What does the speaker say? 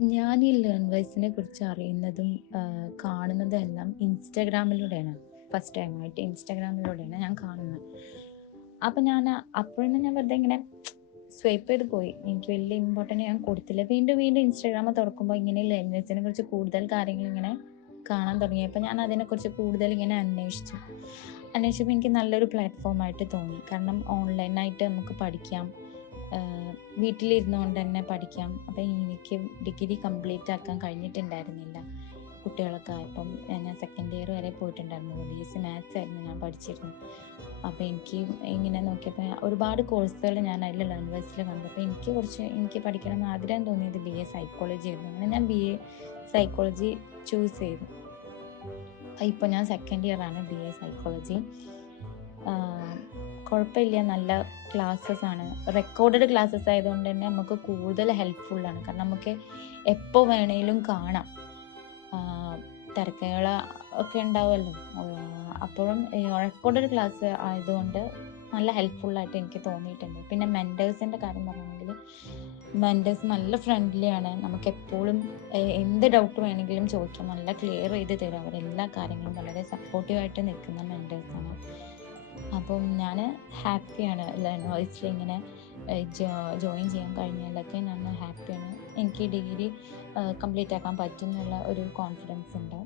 ഞാൻ ഈ ലേൺ വൈസിനെ കുറിച്ച് അറിയുന്നതും കാണുന്നതും എല്ലാം ഇൻസ്റ്റാഗ്രാമിലൂടെയാണ്. ഫസ്റ്റ് ടൈമായിട്ട് ഇൻസ്റ്റാഗ്രാമിലൂടെയാണ് ഞാൻ കാണുന്നത്. അപ്പൊ ഞാൻ അപ്പോഴൊന്നും ഞാൻ വെറുതെ ഇങ്ങനെ സ്വൈപ്പ് ചെയ്ത് പോയി. എനിക്ക് വലിയ ഇമ്പോർട്ടന്റ് ഞാൻ കൊടുത്തില്ല. വീണ്ടും വീണ്ടും ഇൻസ്റ്റാഗ്രാം തുറക്കുമ്പോൾ ഇങ്ങനെ ലേൺ കുറിച്ച് കൂടുതൽ കാര്യങ്ങൾ ഇങ്ങനെ കാണാൻ തുടങ്ങി തുടങ്ങിയപ്പോൾ ഞാൻ അതിനെക്കുറിച്ച് കൂടുതൽ ഇങ്ങനെ അന്വേഷിച്ചു. അന്വേഷിച്ചപ്പോൾ എനിക്ക് നല്ലൊരു പ്ലാറ്റ്ഫോമായിട്ട് തോന്നി. കാരണം ഓൺലൈനായിട്ട് നമുക്ക് പഠിക്കാം. വീട്ടിലിരുന്നുകൊണ്ട് തന്നെ പഠിക്കാം. അപ്പൊ എനിക്ക് ഡിഗ്രി കംപ്ലീറ്റ് ആക്കാൻ കഴിഞ്ഞിട്ടുണ്ടായിരുന്നില്ല. കുട്ടികളൊക്കെ ആയപ്പം ഞാൻ സെക്കൻഡ് ഇയർ വരെ പോയിട്ടുണ്ടായിരുന്നുള്ളൂ. ബിഎസ്സി മാത്സ് ആയിരുന്നു ഞാൻ പഠിച്ചിരുന്നത്. അപ്പൊ എനിക്ക് ഇങ്ങനെ നോക്കിയപ്പോൾ ഒരുപാട് കോഴ്സുകൾ ഞാൻ അതിൽ ലേൺ വൈസിൽ കണ്ടു. അപ്പൊ എനിക്ക് കുറച്ച് എനിക്ക് പഠിക്കണം എന്ന് ആഗ്രഹം തോന്നിയത് ബിഎ സൈക്കോളജി ആയിരുന്നു. അങ്ങനെ ഞാൻ ബിഎ സൈക്കോളജി ചൂസ് ചെയ്തു. ഇപ്പൊ ഞാൻ സെക്കൻഡ് ഇയർ ആണ് ബിഎ സൈക്കോളജി. കുഴപ്പമില്ല നല്ല ക്ലാസ്സസ് ആണ്. റെക്കോർഡഡ് ക്ലാസ്സസ് ആയതുകൊണ്ട് തന്നെ നമുക്ക് കൂടുതൽ ഹെൽപ്ഫുൾ ആണ്. കാരണം നമുക്ക് എപ്പോൾ വേണേലും കാണാം. തിരക്കുകൾ ഒക്കെ ഉണ്ടാവുമല്ലോ. അപ്പോഴും റെക്കോർഡഡ് ക്ലാസ് ആയതുകൊണ്ട് നല്ല ഹെൽപ്ഫുൾ ആയിട്ട് എനിക്ക് തോന്നിയിട്ടുണ്ട്. പിന്നെ മെന്റേഴ്സിന്റെ കാര്യം പറയുകയാണെങ്കിൽ മെന്റേഴ്സ് നല്ല ഫ്രണ്ട്ലി ആണ്. നമുക്ക് എപ്പോഴും എന്ത് ഡൗട്ട് വേണമെങ്കിലും ചോദിക്കാം. നല്ല ക്ലിയർ ചെയ്ത് തരും. അവരെല്ലാ കാര്യങ്ങളും വളരെ സപ്പോർട്ടീവായിട്ട് നിൽക്കുന്ന മെന്റേഴ്സ് ആണ്. അപ്പം ഞാൻ ഹാപ്പിയാണ് ലേൺ വോയിസിൽ ഇങ്ങനെ ജോയിൻ ചെയ്യാൻ കഴിഞ്ഞതിലൊക്കെ ഞാൻ ഹാപ്പിയാണ്. എനിക്ക് ഡിഗ്രി കംപ്ലീറ്റ് ആക്കാൻ പറ്റും എന്നുള്ള ഒരു കോൺഫിഡൻസ് ഉണ്ട്.